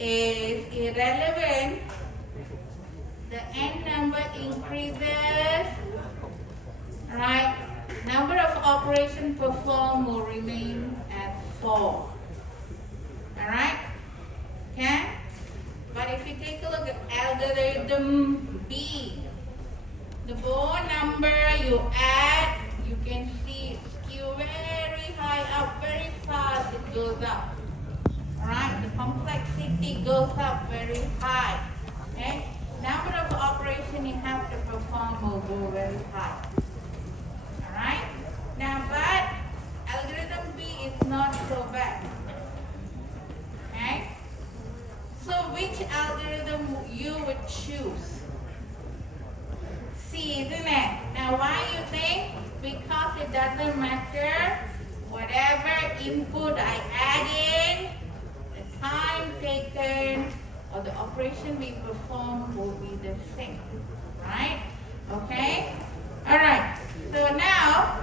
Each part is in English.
is irrelevant, the n number increases, right? Number of operations performed will remain at 4. Alright? Okay? But if you take a look at algorithm B, the more number you add, you can see it skew very high up, very fast it goes up. Alright? The complexity goes up very high. Okay? Number of operations you have to perform will go very high. Alright? Now, but algorithm B is not so bad. Okay? So, which algorithm you would choose? C, isn't it? Now, why you think? Because it doesn't matter. Whatever input I add in, the time taken, or the operation we perform will be the same. Right? Okay? Alright. So now,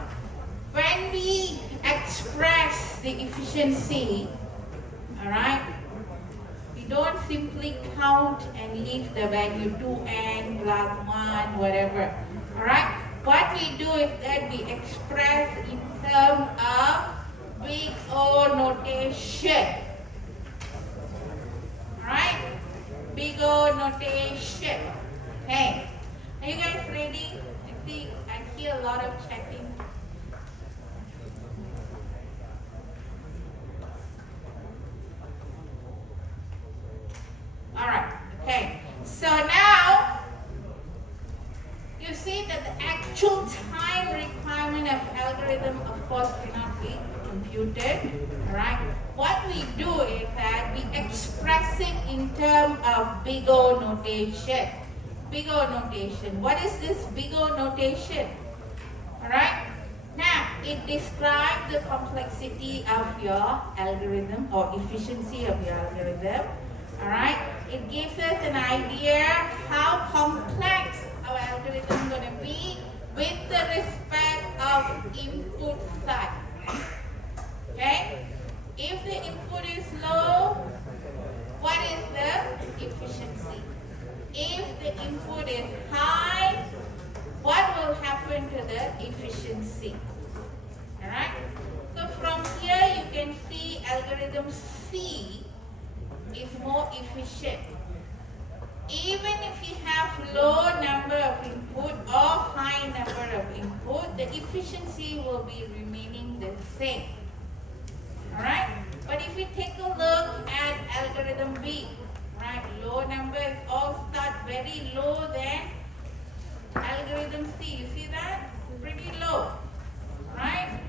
when we express the efficiency, alright, we don't simply count and leave the value 2n plus 1, whatever. Alright? What we do is that we express in terms of big O notation. Alright? Big O notation. Okay. Are you guys ready? I see a lot of checking. Alright, okay. So now, you see that the actual time requirement of algorithm, of course, cannot be computed. Alright. What we do is that we express it in terms of big O notation. Big O notation. What is this big O notation? Alright. Now, it describes the complexity of your algorithm or efficiency of your algorithm. Alright. It gives us an idea how complex our algorithm is going to be with the respect of input side. Okay. If the input is low, what is the efficiency? If the input is high, what will happen to the efficiency? Alright? So from here you can see algorithm C is more efficient. Even if you have low number of input or high number of input, the efficiency will be remaining the same. Alright? But if you take a look at algorithm B, right, low numbers all start very low, then algorithm C, you see that? Pretty low. Right?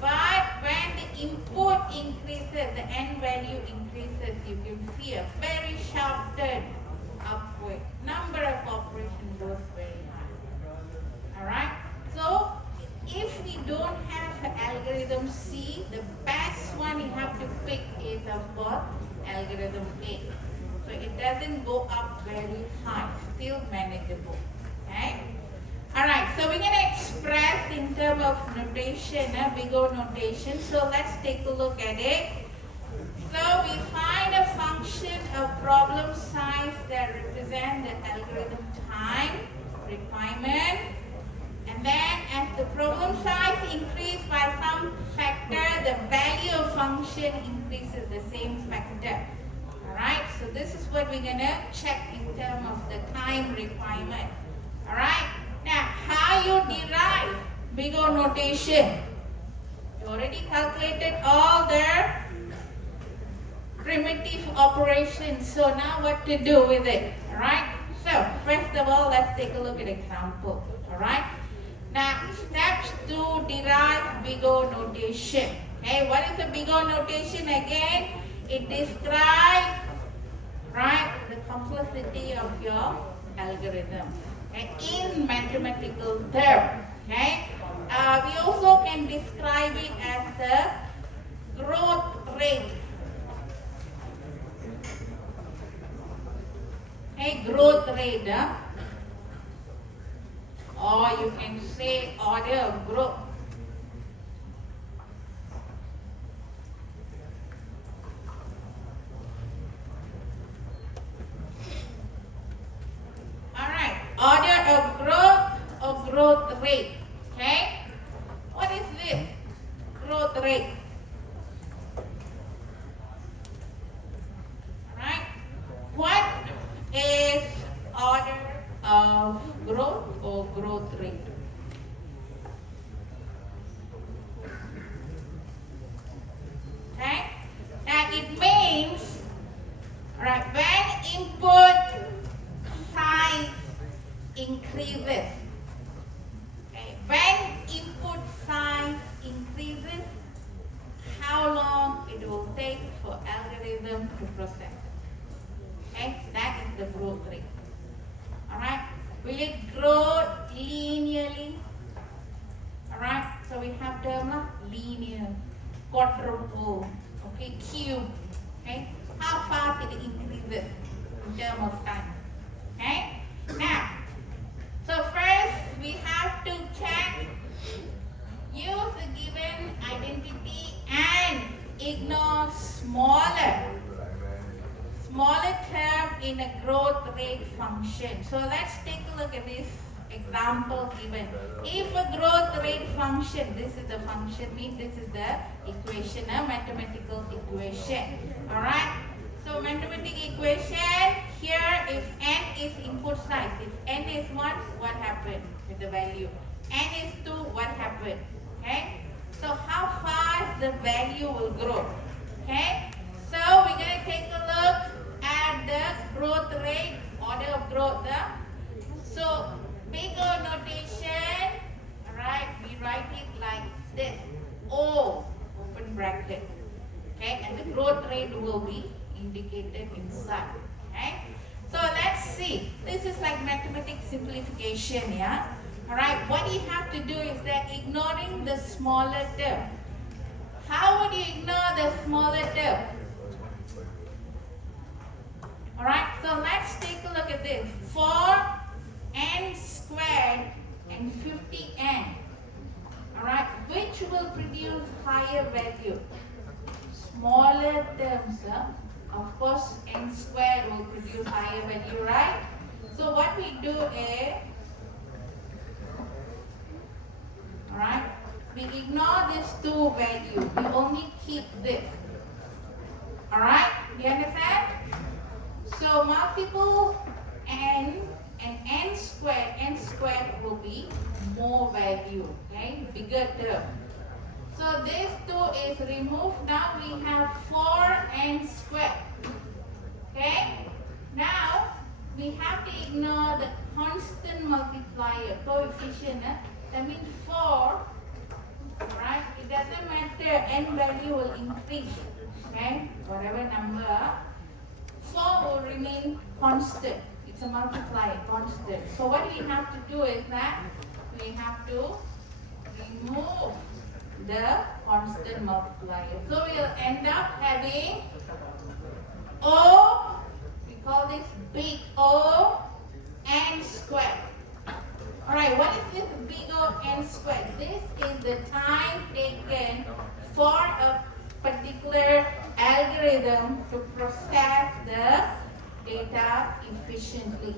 But when the input increases, the n value increases, you can see a very sharp turn upward. Number of operations goes very high. Alright? So, if we don't have the algorithm C, the best one you have to pick is, of course, algorithm A. So, it doesn't go up very high, still manageable. Okay? Alright, so we're going to express in terms of notation, big O notation. So, let's take a look at it. So, we find a function of problem size that represents the algorithm time requirement. And then as the problem size increases by some factor, the value of function increases the same factor. Alright, so this is what we're going to check in terms of the time requirement. Alright, now how you derive big O notation? You already calculated all the primitive operations. So now what to do with it? Alright, so first of all, let's take a look at example. Alright. Now, steps to derive big O notation. Okay, what is the big O notation again? It describes, right, the complexity of your algorithm, okay, in mathematical terms. Okay, we also can describe it as the growth rate. Okay, growth rate. Or you can say order of growth. rate. Okay? What is this? Growth rate. Alright? What is order of growth or growth rate? Okay? Now it means, right, when input size increases, okay, when input size increases, how long it will take for algorithm to process. Okay, so that is the growth rate. Alright, will it grow linearly? Alright, so we have term linear, quadruple, okay, cube. Okay, how fast it increases in terms of time. Okay, now, so first we have to check, use the given identity and ignore smaller term in a growth rate function. So let's take a look at this example given. If a growth rate function, this is the function, means this is the equation, a mathematical equation. Alright, so mathematical equation, here if n is input size, if n is 1, what happened with the value? N is 2, what happened? Okay, so how fast the value will grow? Okay, so we're going to take a look at the growth rate, order of growth. So big O notation, alright, we write it like this, O, open bracket, okay, and the growth rate will be indicated inside. Okay, so let's see, this is like mathematical simplification, yeah. Alright, what you have to do is that ignoring the smaller term. How would you ignore the smaller term? Alright, so let's take a look at this. For n squared and 50n, alright, which will produce higher value? Smaller terms, of course, n squared will produce higher value, right? So what we do is, alright, we ignore these two values. We only keep this. Alright, do you understand? So multiple n and n squared will be more value, okay, bigger term. So this 2 is removed. Now we have 4n squared. Okay, now we have to ignore the constant multiplier, coefficient. That means 4, right? It doesn't matter, n value will increase, okay? Whatever number, 4 will remain constant. It's a multiplier, constant. So what we have to do is that we have to remove the constant multiplier. So we'll end up having O, we call this big O, n squared. Alright, what is this big O n squared? This is the time taken for a particular algorithm to process the data efficiently.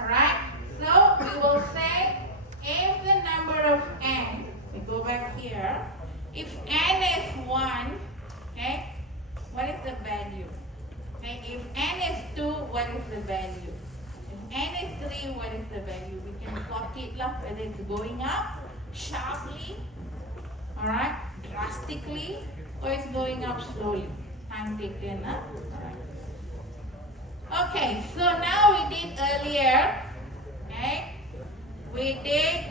Alright, so we will say if the number of n, we go back here, if n is 1, okay, what is the value? Okay, if n is 2, what is the value? If n is 3, what is the value? We can plot it up whether it's going up sharply, alright, drastically, or it's going up slowly. Time taken up. Alright. Okay, so now we did earlier, okay, we did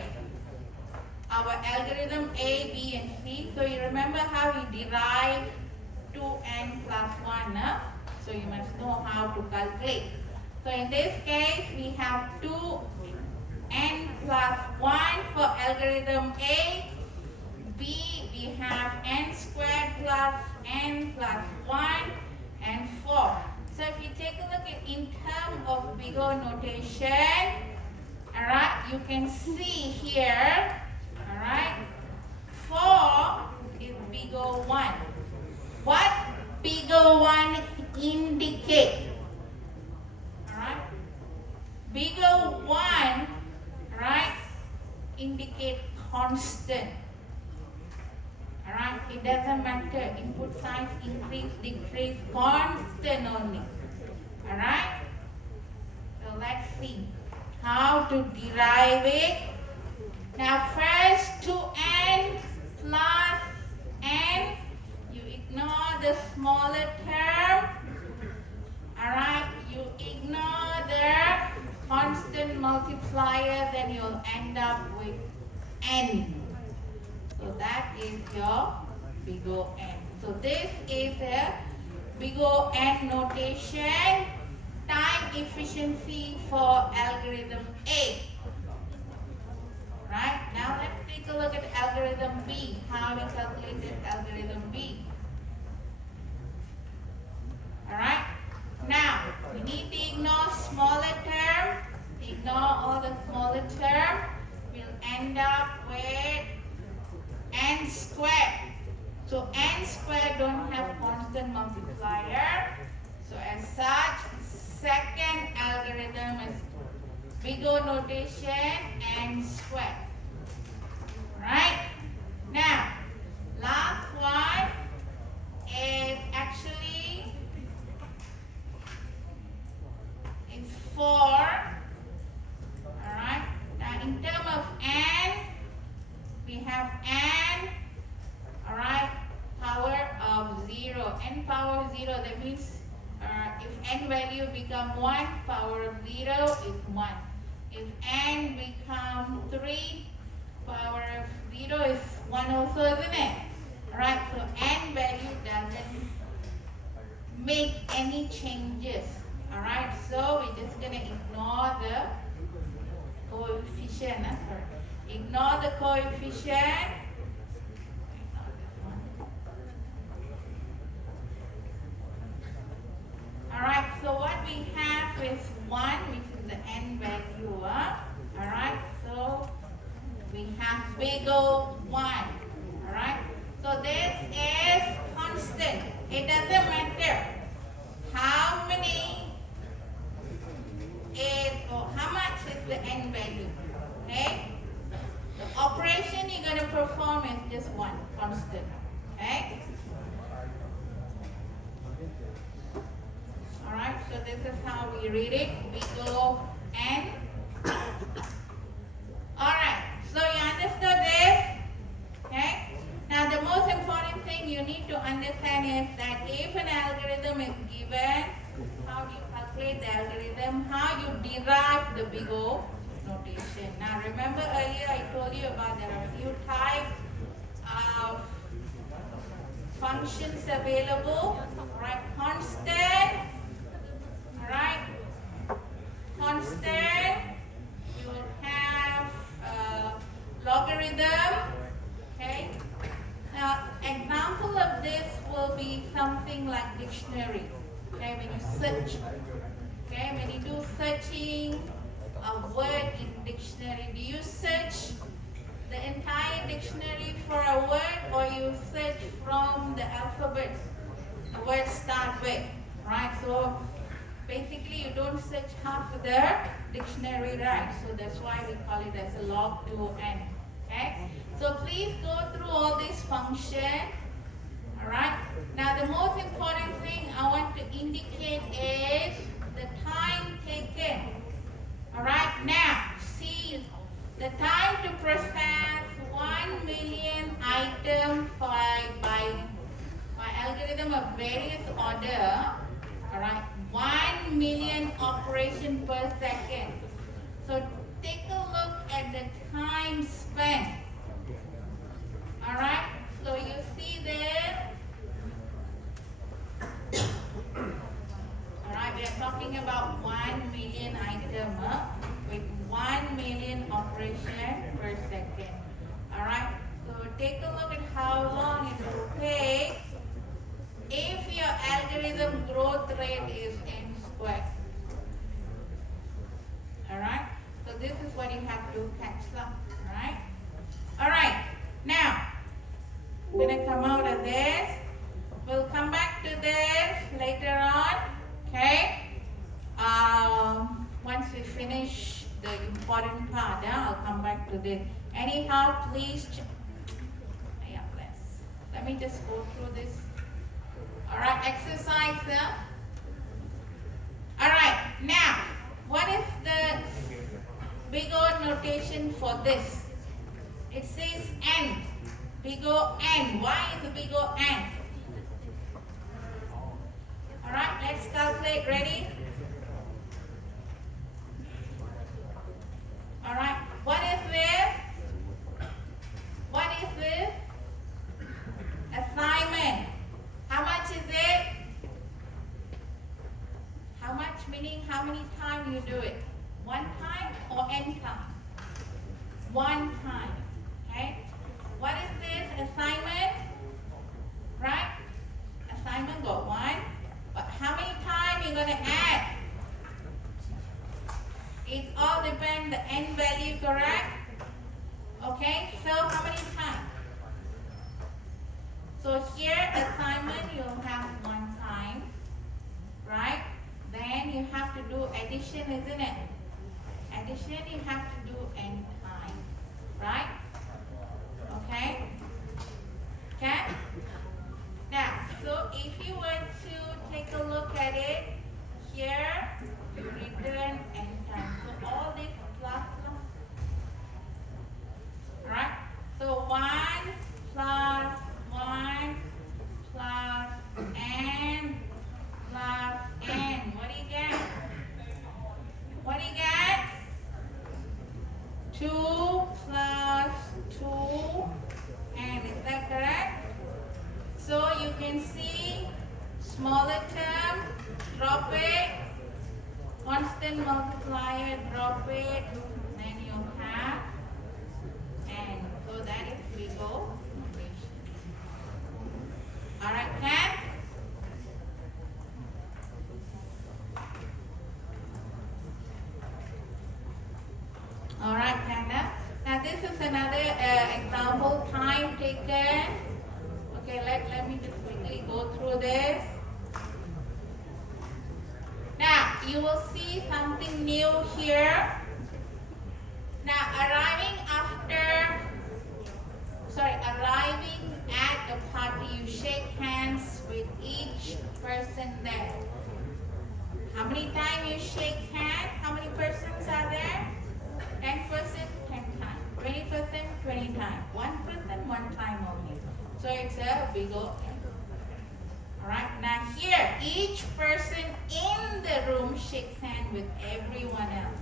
our algorithm A, B, and C. So you remember how we derived 2n plus 1, so you must know how to calculate. So in this case, we have 2n plus 1 for algorithm A. B, we have n squared plus n plus 1 and 4. So if you take a look at in terms of big O notation, alright, you can see here, alright, 4 is big O 1. What big O 1 indicate? Alright, big O 1, right, indicate constant. Alright, it doesn't matter. Input size increase, decrease, constant only. Alright, so let's see how to derive it. Now first 2n plus n, you ignore the smaller term. Alright, you ignore the constant multiplier, then you'll end up with n. So that is your big O N. So this is a big O N notation, time efficiency for algorithm A. Right? Now let's take a look at algorithm B. How we calculated algorithm B. Alright? Now, we need to ignore smaller term. Ignore all the smaller term. We'll end up with n squared. So n squared don't have constant multiplier. So as such, second algorithm is big O notation n squared. Right? Now, last one is actually 4. Alright? Now in terms of n, we have n, alright, power of 0. N power of 0, that means if n value become 1, power of 0 is 1. If n become 3, power of 0 is 1 also, isn't it? Alright, so n value doesn't make any changes. Alright, so we're just going to ignore the coefficient. Ignore the coefficient. Alright, so what we have is 1, which is the n value. Alright, so we have big O 1. Alright, so this is constant. It doesn't matter how many is or how much is the n value. Okay? The operation you're going to perform is just one, constant. Okay? Alright, so this is how we read it. We go n. Alright, so you understood this? Okay? Now the most important thing you need to understand is that if an algorithm is given, how do you calculate the algorithm, how you derive the big O notation. Now remember earlier I told you about there are a few types of functions available. Right? Constant. Alright? Constant. You will have logarithm. Okay? Now example of this will be something like dictionary. Okay, when you search, okay, when you do searching a word in dictionary, do you search the entire dictionary for a word, or you search from the alphabet the word start with, right? So basically you don't search half of the dictionary, right? So that's why we call it as a log 2n. Okay, so please go through all these functions. Alright, now the most important thing I want to indicate is the time taken. Alright, now see the time to process 1 million items by algorithm of various order. Alright, 1 million operation per second. So take a look at the time spent. Alright, so you see there. Alright, we are talking about 1 million items with 1 million operation per second. Alright, so take a look at how long it will take if your algorithm growth rate is n squared. Alright, so this is what you have to catch up. Alright, alright, now we're going to come out of this. We'll come back to this later on, okay? Once we finish the important part, I'll come back to this. Anyhow, please. Yeah, let me just go through this. All right, exercise. All right, now, what is the big O notation for this? It says N. Big O N. Why is the big O N? All right, let's calculate. Ready? All right. What is this? What is this? Assignment. How much is it? How much meaning how many times you do it? One time or n time? One time. Okay? What is this? Assignment? Right? Assignment got one. But how many times you're going to add? It all depends the n value, correct? Okay? So how many times? So here assignment you'll have one time. Right? Then you have to do addition, isn't it? Addition you have to do n time. Right? Okay? Okay? Now, so if you were to take a look at it, here you return n time. So all this plus. Alright? So 1 plus 1 plus n plus n. What do you get? What do you get? 2 plus 2 n. Is that correct? So you can see smaller term, drop it, constant multiplier, drop it, then you have n. So that is big O notation. Alright, Ken? Alright, Kanda. Now this is another example, time taken. Okay, let me just quickly go through this. Now, you will see something new here. Now, arriving at a party, you shake hands with each person there. How many times you shake hands? How many persons are there? 10 persons, 10 times. 20 persons, 20 times. One person, one time only. So it's a big O N. Alright, now here, each person in the room shakes hands with everyone else.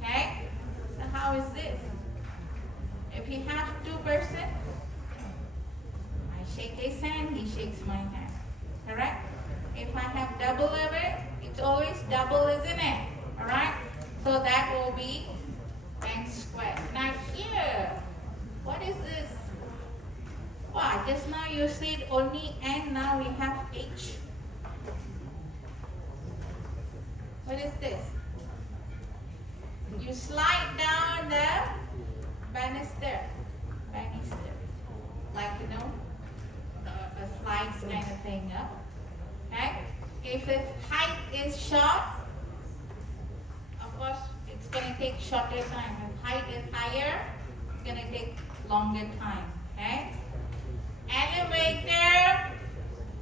Okay? So how is this? If you have 2 persons, I shake his hand, he shakes my hand. Correct? If I have double of it, it's always double, isn't it? Alright? So that will be n squared. Now here, what is this? Wow, just now you said only n, now we have h. What is this? You slide down the banister. Like, a slides kind of thing up. Okay? If the height is short, of course, it's going to take shorter time. If height is higher, it's going to take longer time. Okay? Elevator,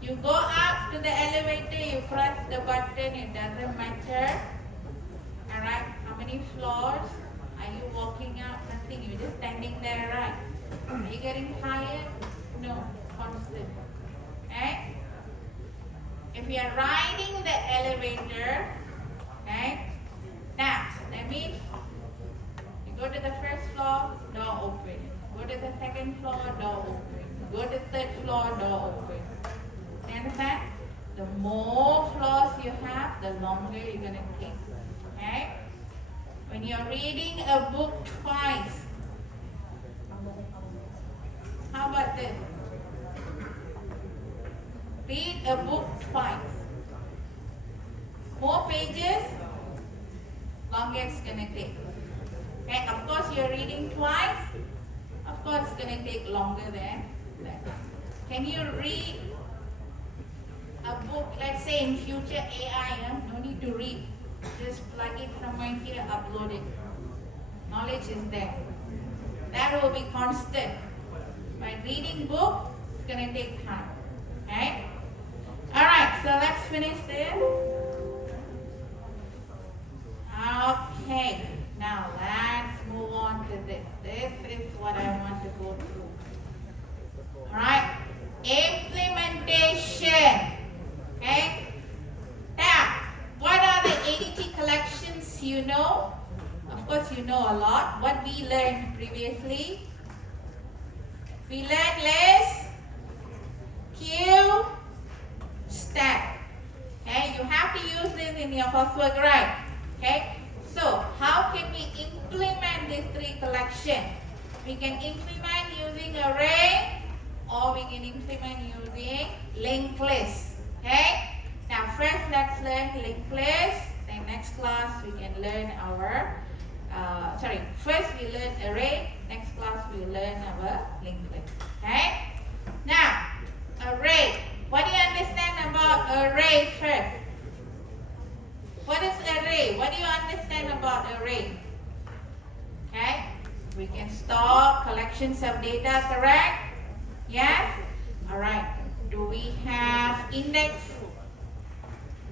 you go up to the elevator, you press the button, it doesn't matter. Alright, how many floors are you walking up? Nothing, you're just standing there, right? Are you getting tired? No, constant. Okay? If you are riding the elevator, okay? Now, that means you go to the first floor, door open. Go to the second floor, door open. Go to the third floor, door open. You understand? The more floors you have, the longer you're going to take. Okay? When you're reading a book twice, how about this? Read a book twice. More pages, longer it's going to take. Okay? Of course, you're reading twice. Of course, it's going to take longer than that. Can you read a book, let's say in future AI, no need to read. Just plug it somewhere here, upload it. Knowledge is there. That will be constant. By reading book, it's going to take time. Okay? Alright, so let's finish this. Okay, now let's move on to this. This is what I want to go through. Alright, implementation. Okay? Now, what are the ADT collections you know? Of course, you know a lot. What we learned previously? We learned list, queue, stack. Okay, you have to use this in your coursework, right? Okay, so how can we implement these three collections? We can implement using array, or we can implement using linked list. Okay, now first let's learn linked list. Then next class we can learn our first we learn array, next class we learn our linked list. Okay, now array. What do you understand about array first? What is array? What do you understand about array? Okay, we can store collections of data, correct? Yes? Alright. Do we have index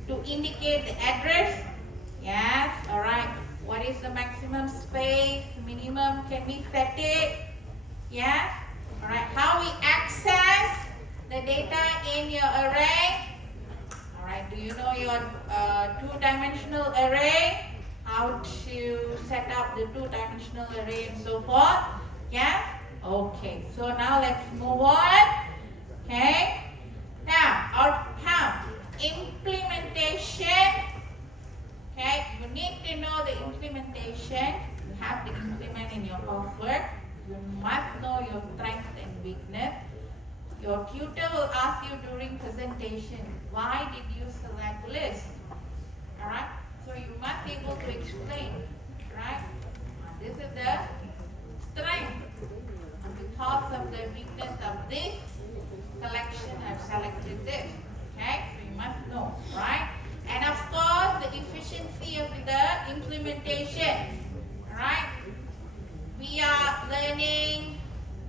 to indicate the address? Yes? Alright. What is the maximum space? Minimum? Can we set it? Yes? Alright. How we access the data in your array? Alright, do you know your two-dimensional array? How to set up the two-dimensional array and so forth? Yeah? Okay, so now let's move on. Okay? Now, implementation. Okay, you need to know the implementation. You have to implement in your coursework. You must know your strength and weakness. Your tutor will ask you during presentation, why did you select list? Alright? So you must be able to explain. Right? This is the strength. And because of the weakness of this collection, I've selected this. Okay? So you must know. Right? And of course, the efficiency of the implementation. Alright? We are learning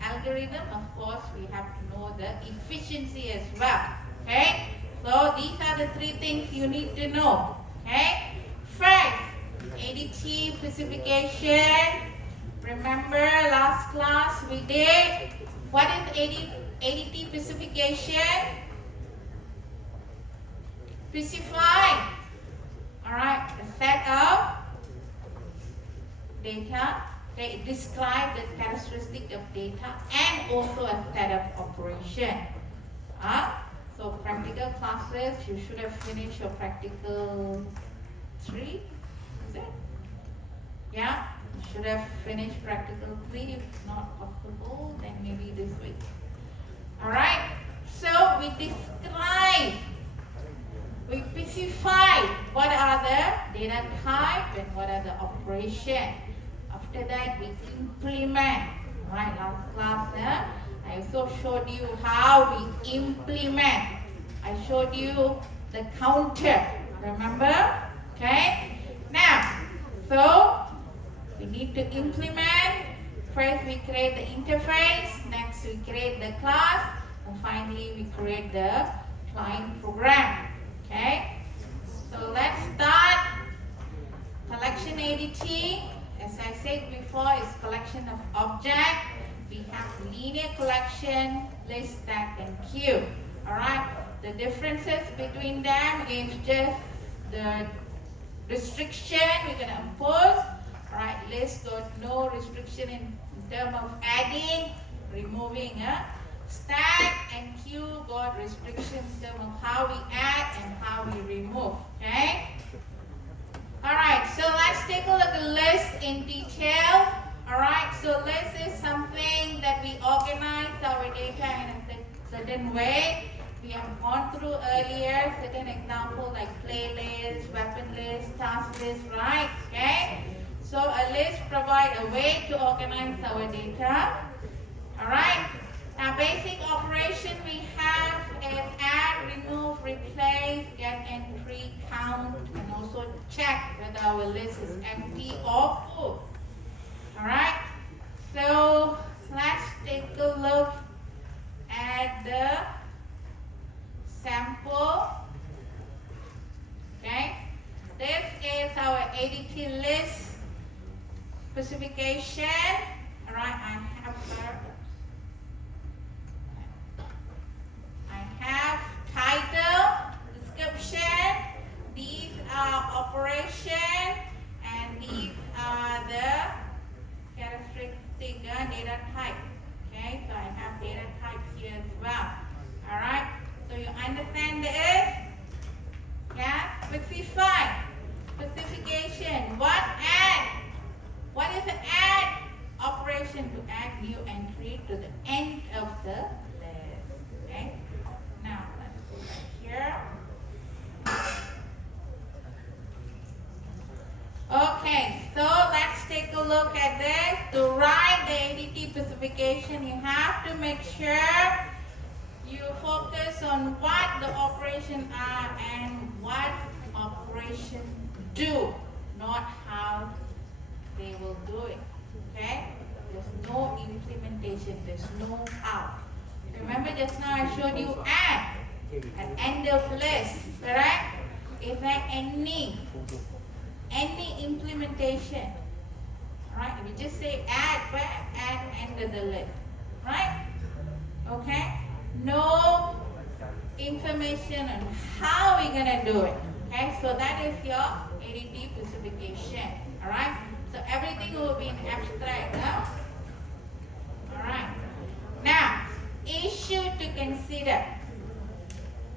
algorithm, of course, we have to know the efficiency as well. Okay? So these are the three things you need to know. Okay? First, ADT specification. Remember last class we did. What is ADT specification? Specify. Alright, a set of data. Okay, describe the characteristic of data and also a set of operation. So practical classes, you should have finished your practical 3, is it? Yeah, you should have finished practical 3. If not possible, then maybe this week. Alright, so we describe, we specify what are the data type and what are the operation. After that, we implement. Right, last class, I also showed you how we implement. I showed you the counter. Remember? Okay? Now, so we need to implement. First, we create the interface. Next, we create the class. And finally, we create the client program. Okay? So let's start. Collection ADT. As I said before, is collection of objects. We have linear collection, list, stack, and queue. Alright, the differences between them is just the restriction we're going to impose. Alright, list got no restriction in terms of adding, removing. Stack and queue got restrictions in terms of how we add and how we remove. Okay? Alright, so let's take a look at list in detail. Alright, so list is something that we organize our data in a certain way. We have gone through earlier certain examples like playlist, weapon list, task list, right? Okay? So a list provides a way to organize our data. Alright, now basic operation we have is add, remove, replace, get entry, count, and also check whether our list is empty or full. Alright, So let's take a look at the sample. Okay, this is our ADT list specification. All right, I have title, description. These are operation, and these are the characteristic data type. Okay, so I have data types here as well. All right, so you understand this? Yeah, specify, specification. What add? What is an add operation? To add new entry to the end of the list. Okay, now let's go back here. Okay, so let's take a look at this. To write the ADT specification, you have to make sure you focus on what the operations are and what operations do, not how they will do it. Okay? There's no implementation, there's no how. Remember just now I showed you add at end of list, correct? Is there any implementation? Right? If you just say add, but add end of the list. Right? Okay? No information on how we're gonna do it. Okay, so that is your ADT specification. Alright? So everything will be in abstract now. Alright. Now, issue to consider.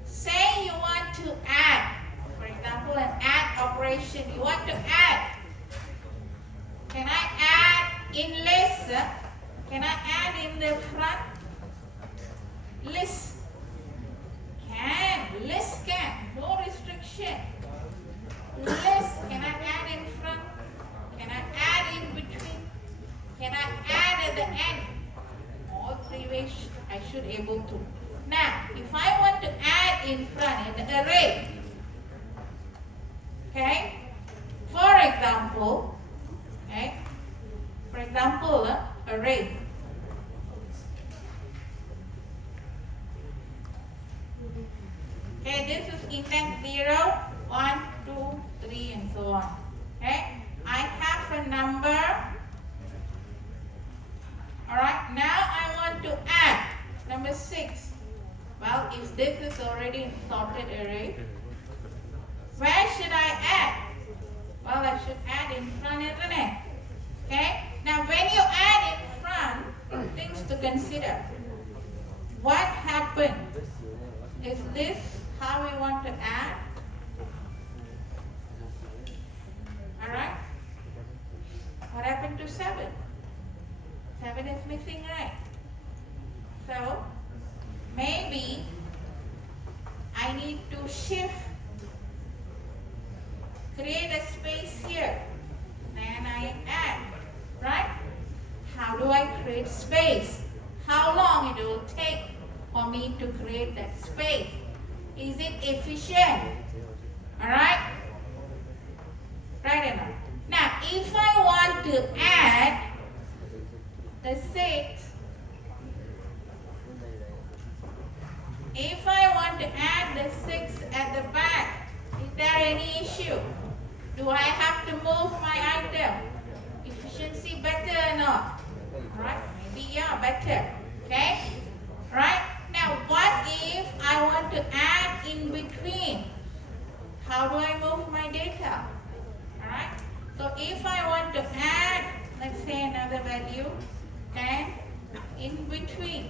Say you want to add, for example, an add operation. You want to add. Can I add in list? Can I add in the front? List can, list can, no restriction. List, can I add in front? Can I add in between? Can I add at the end? All three ways I should able to. Now, if I want to add in front in the array, okay, for example, array. Okay, this is index 0, 1, 2, 3, and so on. Okay, I have a number. Alright, now I want to add number 6. Well, if this is already in sorted array, where should I add? Well, I should add in front, isn't it? Okay, now when you add in front, things to consider. What happened? Is this how we want to add? Alright? What happened to 7? 7 is missing, right? So, maybe I need to shift, create a space here, then I add, right? How do I create space? How long it will take for me to create that space? Is it efficient? Alright? Right enough. Now, if I want to add the 6, if I want to add the 6 at the back, is there any issue? Do I have to move my item? Efficiency better or not? Alright, maybe yeah, better. Okay? Right? Now, what if I want to add in between? How do I move my data? Alright? So if I want to add, let's say another value, 10 in between.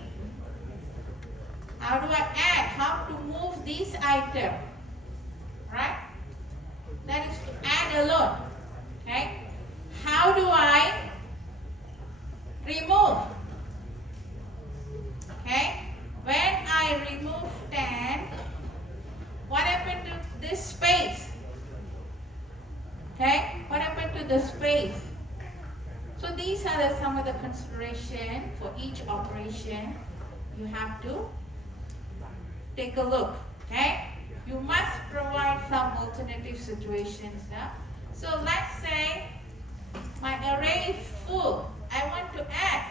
How do I add? How to move this item? Right? That is to add alone. Okay? How do I remove? Okay? When I remove 10, what happened to this space? Okay? What happened to the space? So these are some of the consideration for each operation you have to take a look. Okay? You must provide some alternative situations. So let's say my array is full. I want to add.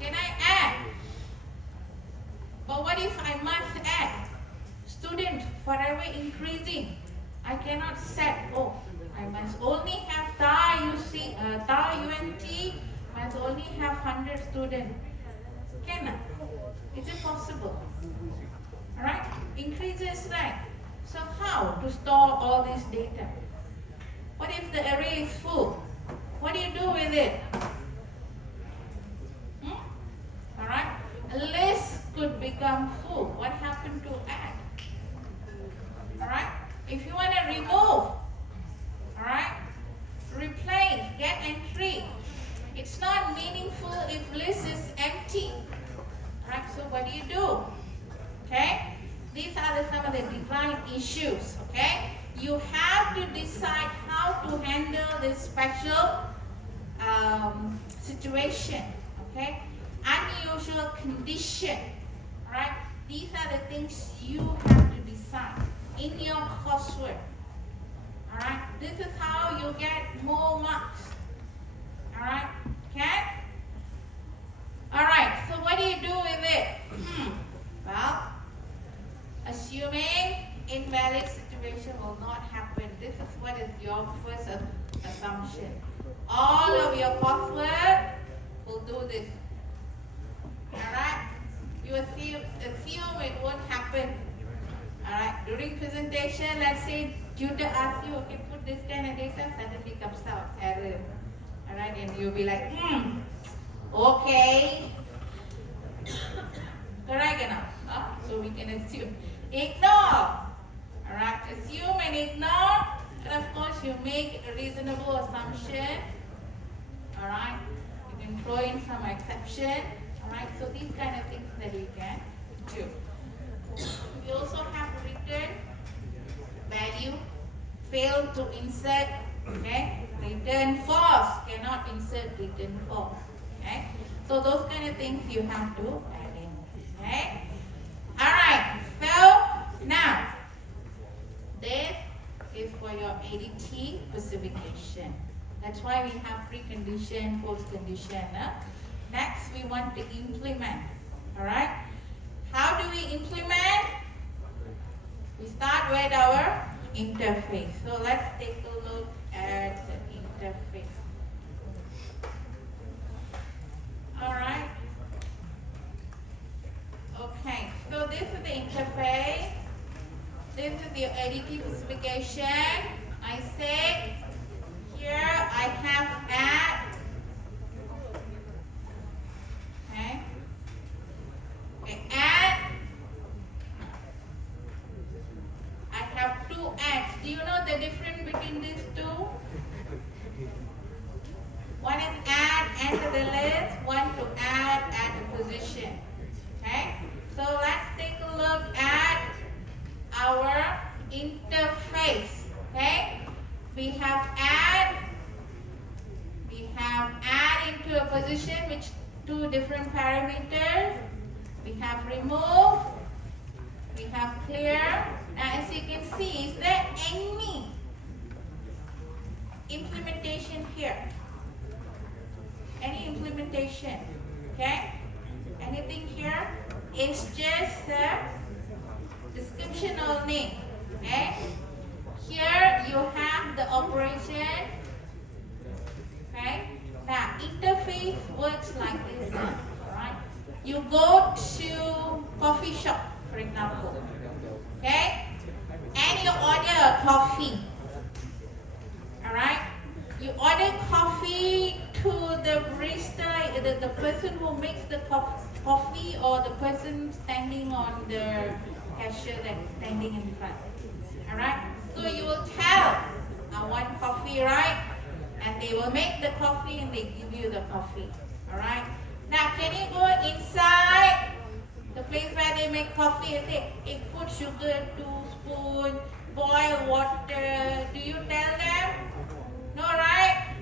Can I add? But what if I must add? Student forever increasing. I cannot set, oh, I must only have TAR UNT must only have 100 students. Cannot. Is it possible? Alright? Increases, right? So how to store all this data? What if the array is full? What do you do with it? Alright? A list could become full. What happened to add? Alright? If you want to remove, alright? Replace, get entry. It's not meaningful if list is empty. Alright, so what do you do? Okay? These are some of the design issues. Okay? You have to decide how to handle this special situation. Okay? Unusual condition. Alright? These are the things you have to decide in your coursework. Alright? This is how you get more marks. Alright? Okay? Alright, so what do you do with it? Well, assuming invalid situation will not happen. This is what is your first assumption. All of your coursework will do this. Alright? You assume it won't happen. Alright? During presentation, let's say tutor asks you, okay, put this kind of data, suddenly comes out error. Alright? And you'll be like, okay. Correct enough. So we can assume. Ignore. Alright? Assume and ignore. And of course, you make a reasonable assumption. Alright? You can throw in some exception. Alright? So these kind of things that we can do. We also have return value. Fail to insert. Okay? Return false. Cannot insert return false. Okay? So those kind of things you have to add in. Okay? Alright. So now this is for your ADT specification. That's why we have precondition, post-condition. Next, we want to implement. Alright? How do we implement? We start with our interface. So let's take a look at the interface. Alright. Okay, so this is the interface. This is the ADT specification. I said here I have add. Okay. Okay, add. I have two adds. Do you know the difference between these two? One is add enter the list, one to add at the position. Okay? So let's take a look at our interface. Okay? We have add into a position which two different parameters. We have remove, we have clear. Now as you can see, is there any implementation here? Any implementation? Okay? Anything here? It's just a description only. Okay? Here you have the operation. Okay? Now interface works like this. Alright? You go to coffee shop, for example. Okay? And you order a coffee. Alright? You order coffee to the barista, the person who makes the coffee, or the person standing on the cashier that's standing in front. Alright? So you will tell, I want coffee, right? And they will make the coffee and they give you the coffee. Alright? Now can you go inside the place where they make coffee and say, hey, put sugar, 2 spoons, boil water? Do you tell them? No, right?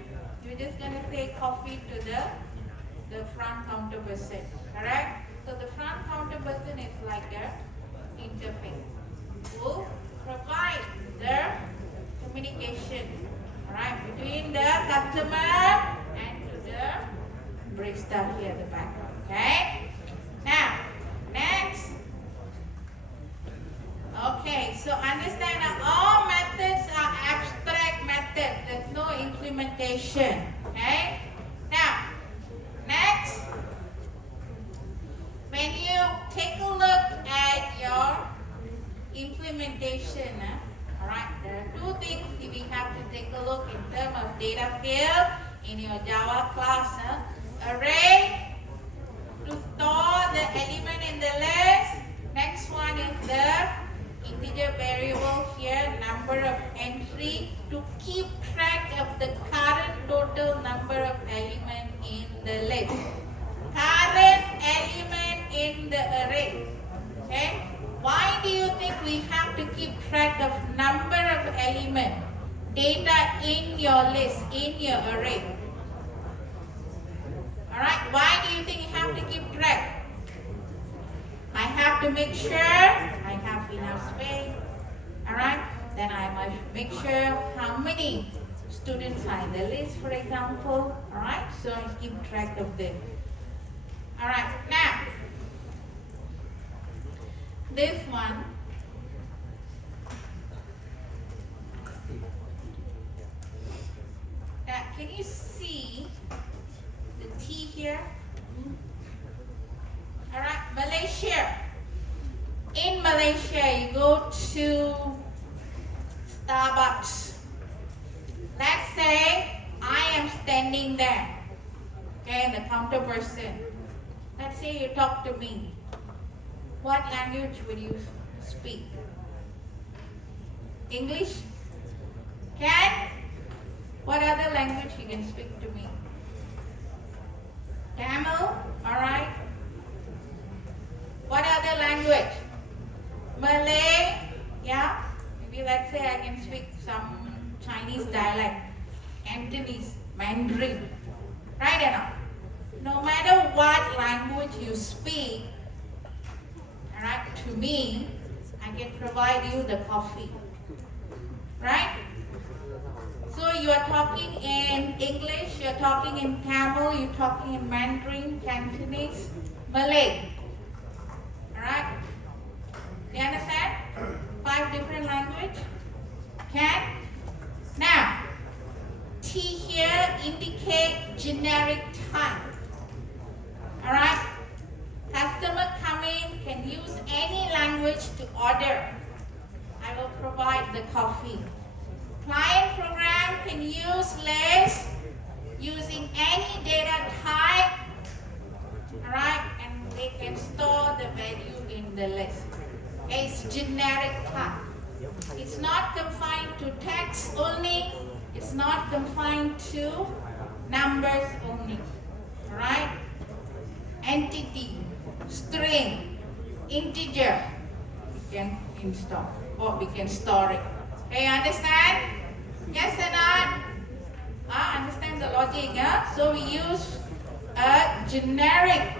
You're just going to say coffee to the front counter person. Correct? So the front counter person is like the interface. Who provide the communication, alright, between the customer and to the the break stuff here at the back. Okay? Now, next. Okay, so understand that all methods are abstract methods. There's no implementation. Okay? Now, next. When you take a look at your implementation, alright, there are two things we have to take a look in terms of data field in your Java class. Array to store the element in the list. Next one is the integer variable here, number of entry, to keep track of the current total number of element in the list. Current element in the array. Okay? Why do you think we have to keep track of number of element data in your list, in your array? Alright, why do you think you have to keep track? I have to make sure I have enough space. Alright, then I must make sure how many students are in the list, for example. Alright, so I keep track of them. Alright, now, this one. Now, can you see the T here? Alright, Malaysia. In Malaysia, you go to Starbucks. Let's say I am standing there. Okay, the counter person. Let's say you talk to me. What language would you speak? English? Can? What other language you can speak to me? Tamil? Alright. What other language? Malay? Yeah? Maybe let's say I can speak some Chinese dialect. Cantonese, Mandarin. Right or not? No matter what language you speak, alright, to me, I can provide you the coffee. Right? So you are talking in English, you're talking in Tamil, you're talking in Mandarin, Cantonese, Malay. Alright? You understand? 5 different languages. Can? Now, T here indicate generic type. Alright? Customer come in, can use any language to order. I will provide the coffee. Client program can use list using any data type. Alright? And they can store the value in the list. It's generic type. It's not confined to text only. It's not confined to numbers only. Alright? Entity, string, integer, we can install or we can store it. Okay, understand? Yes or not? Understand the logic, yeah? So we use a generic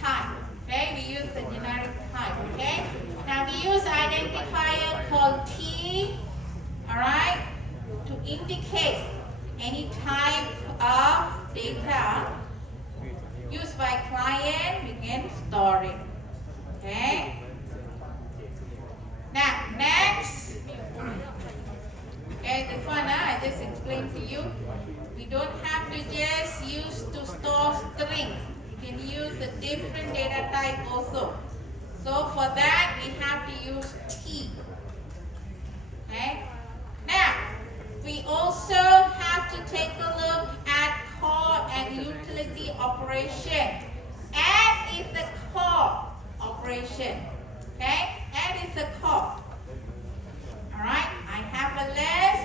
type. Okay, we use the generic type. Okay, now we use identifier called T, alright, to indicate any type of data used by client, we can store it. Okay. Now, next. Okay, this one I just explained to you. We don't have to just use to store strings. You can use a different data type also. So for that, we have to use T. Okay. Now, we also have to take a look at core and utility operation. Add is the core operation. Okay? Add is the core. Alright? I have a list.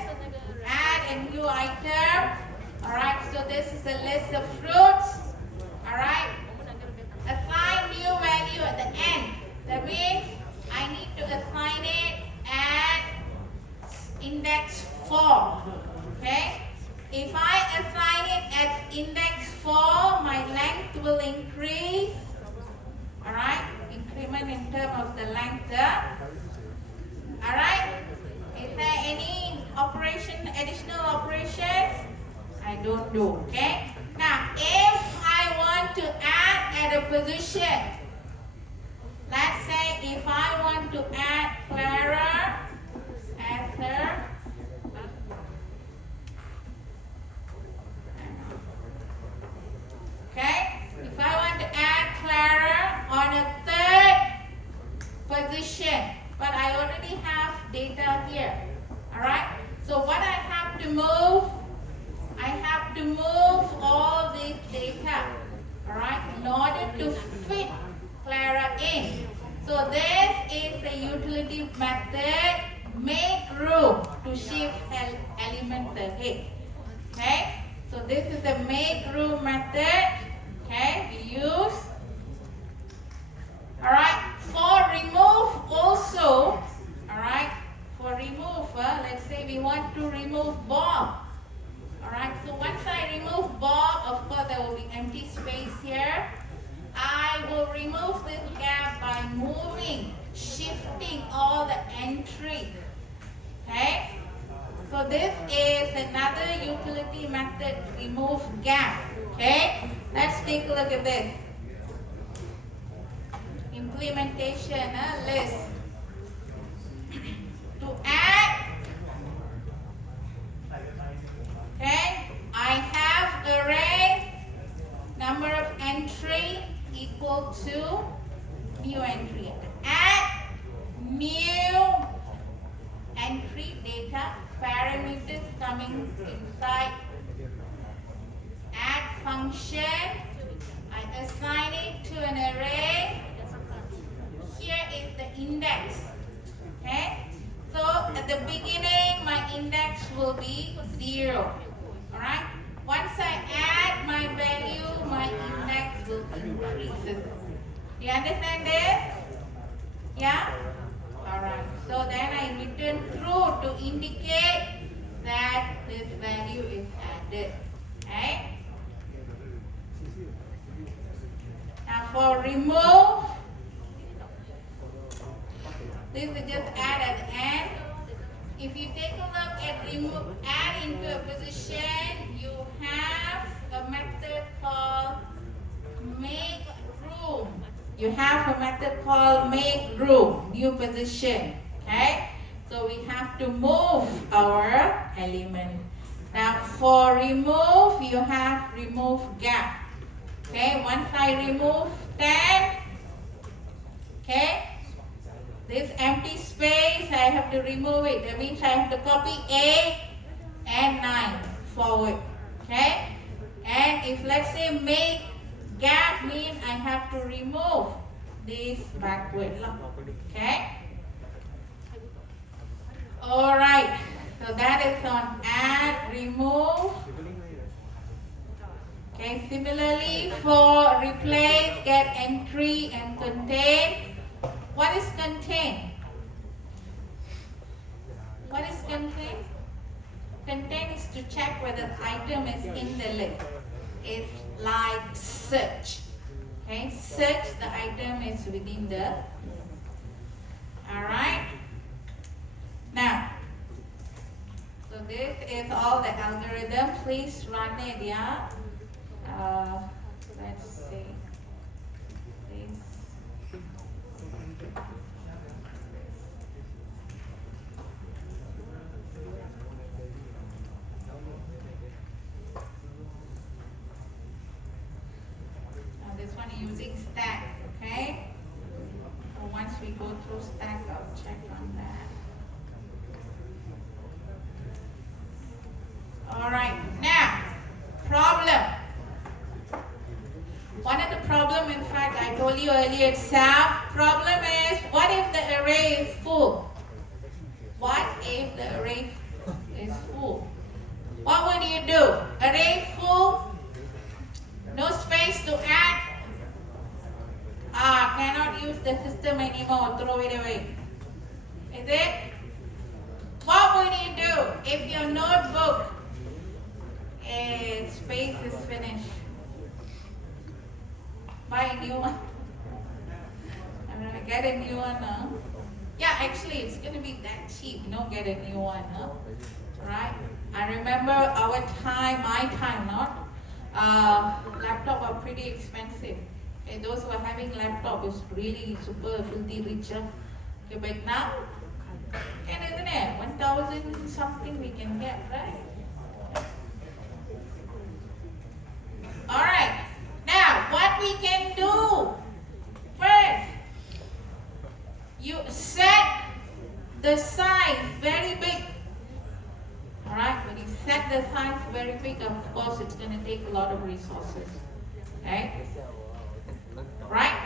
Add a new item. Alright? So this is a list of fruits. Alright? Assign new value at the end. That means I need to assign it at index 4. Okay? If I assign it at index 4, my length will increase. Alright? Increment in terms of the length. Alright? Is there any operation, additional operation? I I don't do, okay? Now, if I want to add at a position, let's say if I want to add Clara as her, okay? If I want to add Clara on a third position, but I already have data here, all right? So what I have to move, I have to move all this data, all right, in order to fit Clara in. So this is the utility method, make room to shift elements ahead, okay? So this is the make room method, okay, we use. All right, for remove also, all right, for remove, let's say we want to remove Bob. All right, so once I remove Bob, of course there will be empty space here. I will remove this gap by moving, shifting all the entry, okay? So this is another utility method, remove gap, okay? Let's take a look at this. Implementation list. To add, okay, I have array, number of entry equal to new entry. Add new entry data, parameters coming inside. Add function, I assign it to an array. Here is the index, okay? So at the beginning, my index will be 0, all right? Once I add my value, my index will increase. You understand this? Yeah? All right. So then I return true to indicate that this value is added, okay? Now for remove, this is just add at the end. If you take a look at remove, add into a position, you have a method called make room. You have a method called make room, new position, okay? So we have to move our element. Now for remove, you have remove gap. Okay, once I remove 10, okay, this empty space, I have to remove it. That means I have to copy 8 and 9 forward. Okay? And if let's say make gap means I have to remove this backward. Okay? Alright. So that is on add, remove. Okay, similarly for replace, get entry and contain. What is contain? What is contain? Contain is to check whether the item is in the list. It's like search. Okay, search the item is within the. Alright. Now, so this is all the algorithm. Please run it, yeah. Let's see. Please. Now this one using stack, okay? So once we go through stack, I'll check on that. All right, now problem. One of the problem, in fact, I told you earlier itself, problem is, what if the array is full? What if the array is full? What would you do? Array full, no space to add. Cannot use the system anymore, throw it away. Is it? What would you do if your notebook space is finished? Buy a new one. I'm gonna get a new one now. Yeah, actually, it's going to be that cheap. Get a new one, huh? Right? I remember our time, my time, not. Laptop are pretty expensive. Okay, those who are having laptop is really super filthy rich. Okay, but now, isn't it? 1,000 something we can get, right? All right. Now, what we can do first, you set the size very big. All right. When you set the size very big, of course, it's going to take a lot of resources. Okay. Right.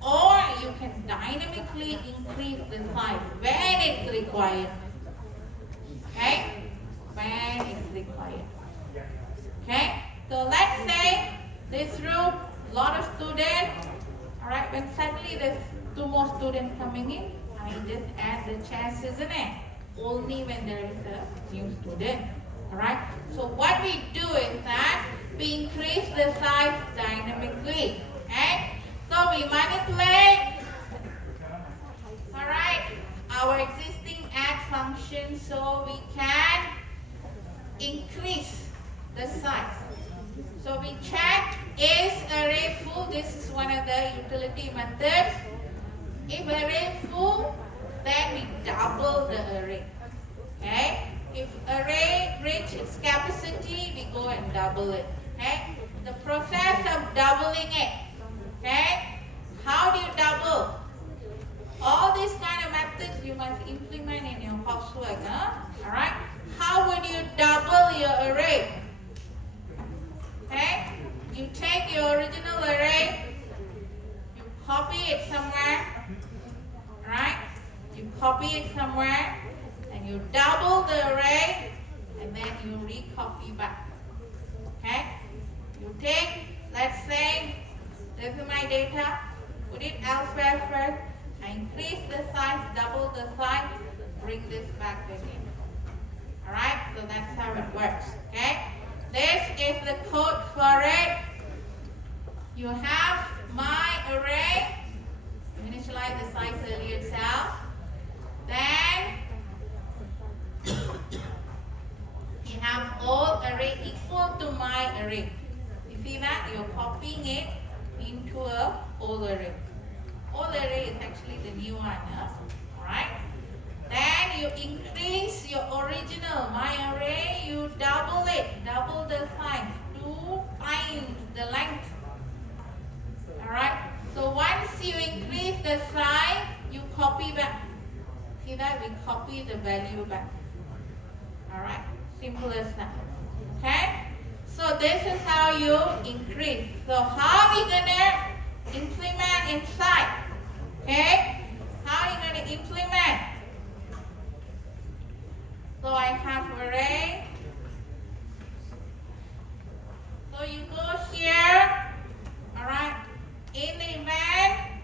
Or you can dynamically increase the size when it's required. Okay. When it's required. Okay. So let's say this room, a lot of students. All right. When suddenly there's 2 more students coming in, I just add the chairs, isn't it? Only when there is a new student. All right. So what we do is that we increase the size dynamically. Okay. So we manipulate. All right. Our existing add function so we can increase the size. So we check, is array full? This is one of the utility methods. If array full, then we double the array. Okay? If array reaches capacity, we go and double it. Okay? The process of doubling it. Okay? How do you double? All these kind of methods you must implement in your coursework. Alright? How would you double your array? Okay? You take your original array, you copy it somewhere, right? You copy it somewhere, and you double the array, and then you recopy back. Okay? You take, let's say, this is my data, put it elsewhere first, I increase the size, double the size, bring this back again. Alright? So that's how it works. Okay? This is the code for it. You have my array. Initialize the size earlier itself. Then you have all array equal to my array. You see that? You're copying it into a whole array. Whole array is actually the new one. Alright? Then you increase your original, my array, you double it, double the size to find the length. Alright, so once you increase the size, you copy back. See that? We copy the value back. Alright, simple as that. Okay? So this is how you increase. So how are we going to implement inside? Okay? How are you going to implement? So I have array. So you go here, alright, in the event,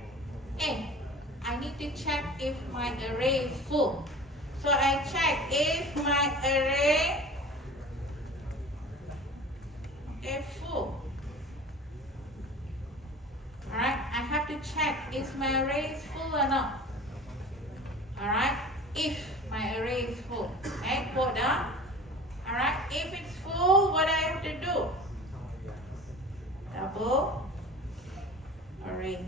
hey, I need to check if my array is full. So I check if my array is full. Alright, I have to check if my array is full or not. Alright, if my array is full. Okay, quote down. Alright, if it's full, what I have to do? Double array.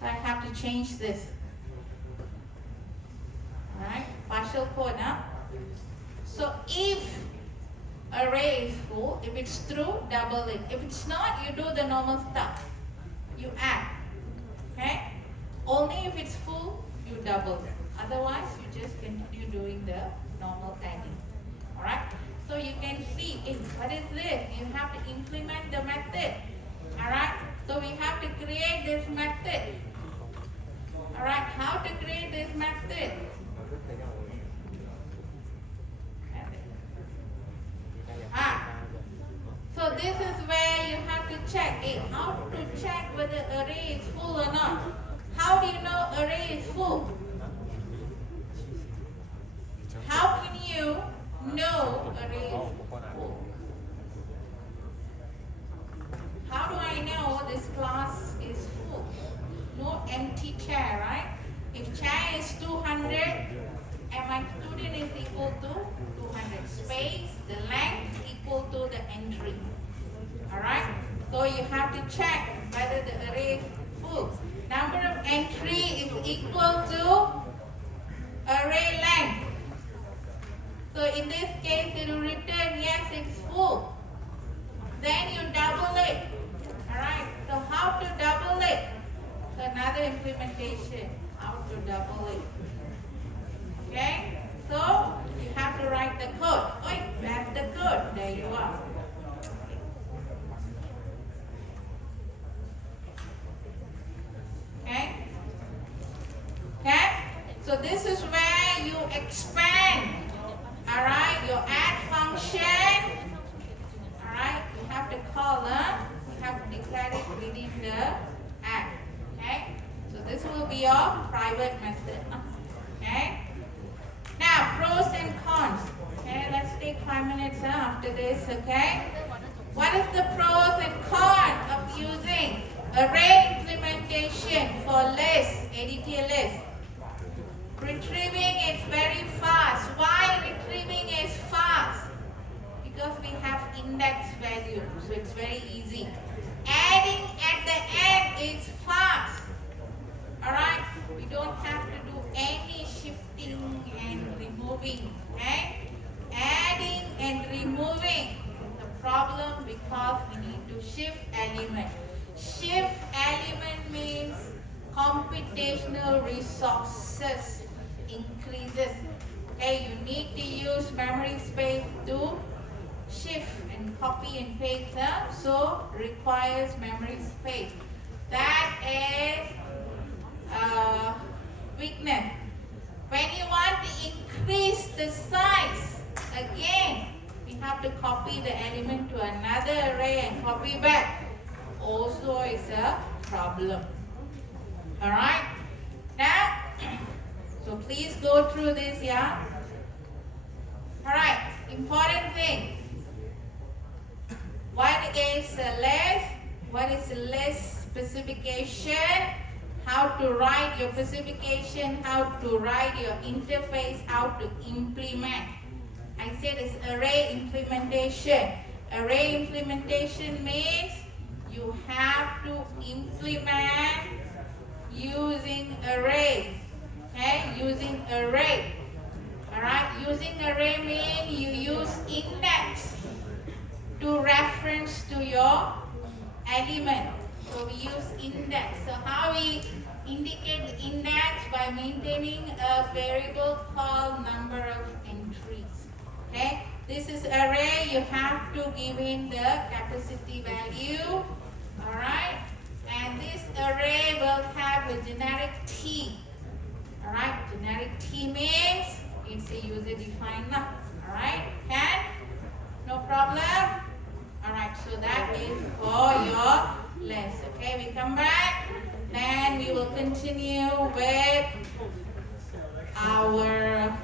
So I have to change this. Alright, partial quote now. So if array is full, if it's true, double it. If it's not, you do the normal stuff. You add. Okay? Only if it's full, you double it. Otherwise, you just continue doing the normal adding. Alright? So you can see, what is this? You have to implement the method. Alright? So we have to create this method. Alright? How to create this method? So this is where you have to check. How to check whether array is full or not? How do you know array is full? How can you know array is full? How do I know this class is full? No empty chair, right? is equal to 200. Space, the length equal to the entry. Alright? So you have to check whether the array is full. Number of entry is equal to array length. So in this case, it will return yes, it's full. Then you double it. Alright? So how to double it? So another implementation. How to double it. Okay? So you have to write the code. Oh, that's the code. There you are. Okay? Okay? So this is where you expand. Alright? Your add function. Alright? You have to call them. You have to declare it within the add. Okay? So this will be your private method. Okay? Now, pros and cons. Okay, let's take 5 minutes after this, okay? What is the pros and cons of using array implementation for list, ADT list? Retrieving is very fast. Why retrieving is fast? Because we have index value, so it's very easy. Adding at the end is fast. Alright? We don't have to do any shifting and removing. Okay? Adding and removing is the problem because we need to shift element. Shift element means computational resources increases. Okay, you need to use memory space to shift and copy and paste them, so requires memory space. That is weakness. When you want to increase the size, again, we have to copy the element to another array and copy back. Also is a problem. Alright? Now, so please go through this, yeah? Alright, important thing. What is a list? What is a list specification? How to write your specification, how to write your interface, how to implement. I said it's array implementation. Array implementation means you have to implement using arrays. Okay, using array. Alright, using array means you use index to reference to your element. So we use index. So how we indicate the index? By maintaining a variable called number of entries. Okay? This is array. You have to give in the capacity value. Alright? And this array will have a generic T. Alright? Generic T means it's a user defined. Alright? Can? No problem? Alright, so that is for your list. Okay, we come back. Then we will continue with our